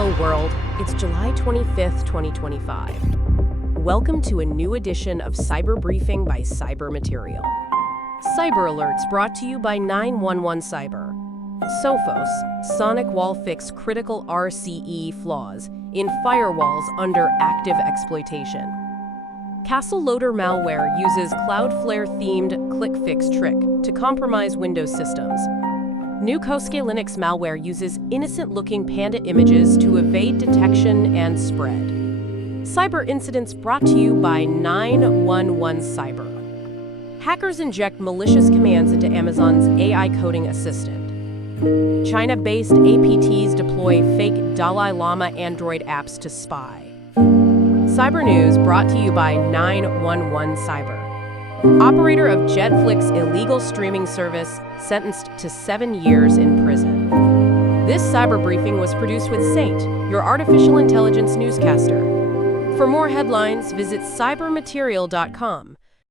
Hello world, it's July 25th, 2025. Welcome to a new edition of Cyber Briefing by Cyber Material. Cyber Alerts brought to you by 911 Cyber. Sophos, Sonic Wall fix critical RCE flaws in firewalls under active exploitation. Castle Loader malware uses Cloudflare-themed ClickFix trick to compromise Windows systems. New Kosuke Linux malware uses innocent-looking panda images to evade detection and spread. Cyber incidents brought to you by 911 Cyber. Hackers inject malicious commands into Amazon's AI coding assistant. China-based APTs deploy fake Dalai Lama Android apps to spy. Cyber news brought to you by 911 Cyber. Operator of Jetflix illegal streaming service sentenced to 7 years in prison. This cyber briefing was produced with Saint, your artificial intelligence newscaster. For more headlines, visit cybermaterial.com.